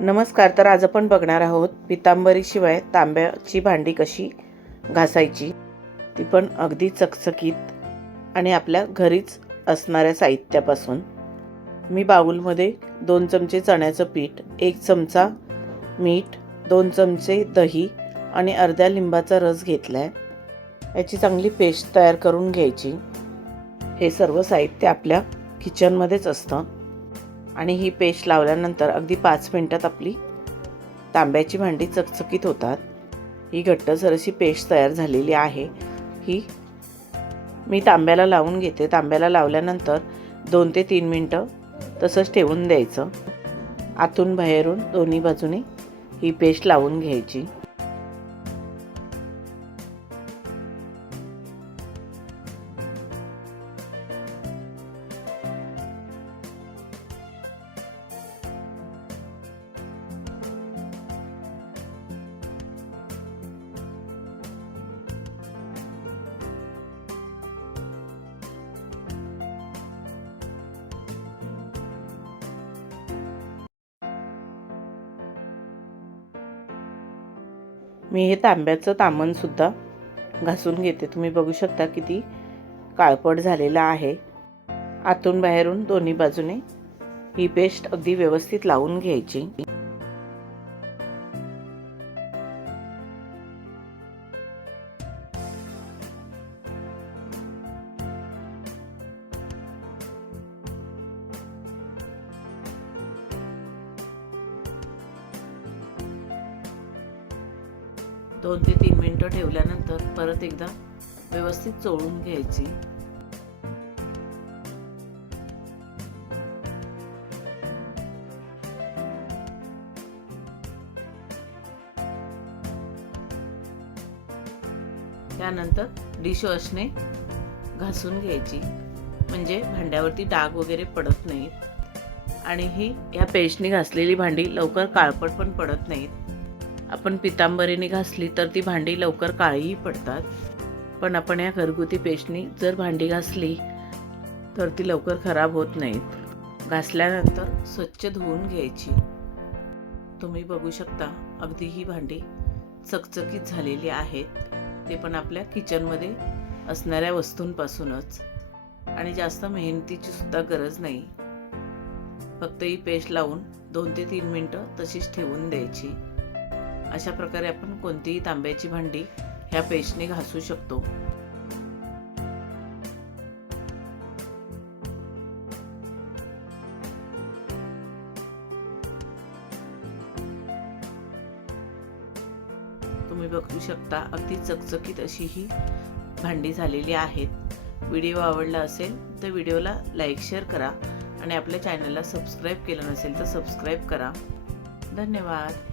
नमस्कार तर आज आपण बघणार आहोत पितांबरीशिवाय तांब्याची भांडी कशी घासायची? ती पण अगदी चकचकीत आणि आपल्या घरीच असणाऱ्या साहित्यापासून. मी बाऊलमध्ये दोन चमचे चण्याचं पीठ एक चमचा मीठ दोन चमचे दही आणि अर्ध्या लिंबाचा रस घेतला आहे याची चांगली पेस्ट तयार करून घ्यायची. हे सर्व साहित्य आपल्या किचनमध्येच असतं. आणि ही पेस्ट लावल्यानंतर अगदी पाच मिनटात आपली तांब्याची भांडी चकचकीत होतात. ही घट्टसर अशी पेस्ट तयार झालेली आहे. ही मी तांब्याला लावून घेते. तांब्याला लावल्यानंतर दोन ते तीन मिनटं तसंच ठेवून द्यायचं. आतून बाहेरून दोन्ही बाजूने ही पेस्ट लावून घ्यायची. मी हे तांब्याचं तामणसुद्धा घासून घेते. तुम्ही बघू शकता किती काळपट झालेला आहे. आतून बाहेरून दोन्ही बाजूने ही पेस्ट अगदी व्यवस्थित लावून घ्यायची. दोन ते तीन मिनटं ठेवल्यानंतर परत एकदा व्यवस्थित चोळून घ्यायची. त्यानंतर डिशवॉशने घासून घ्यायची. म्हणजे भांड्यावरती डाग वगैरे पडत नाहीत. आणि ही या पेस्टने घासलेली भांडी लवकर काळपट पण पडत नाहीत. आपण पितांबरीने घासली तर ती भांडी लवकर काळीही पडतात. पण आपण या घरगुती पेस्टनी जर भांडी घासली तर ती लवकर खराब होत नाहीत. घासल्यानंतर स्वच्छ धुवून घ्यायची. तुम्ही बघू शकता अगदी ही भांडी चकचकीत झालेली आहेत. ते पण आपल्या किचनमध्ये असणाऱ्या वस्तूंपासूनच. आणि जास्त मेहनतीची सुद्धा गरज नाही. फक्त ही पेस्ट लावून दोन ते तीन मिनटं तशीच ठेवून द्यायची. अशा प्रकारे आपण कोणतीही तांब्याची भांडी ह्या पेस्टने घासू शकतो. तुम्ही बघू शकता अगदी चकचकीत अशी ही भांडी झालेली आहेत. व्हिडिओ आवडला असेल तर व्हिडिओला लाईक शेअर करा आणि आपल्या चॅनलला सबस्क्राईब केलं नसेल तर सबस्क्राईब करा. धन्यवाद.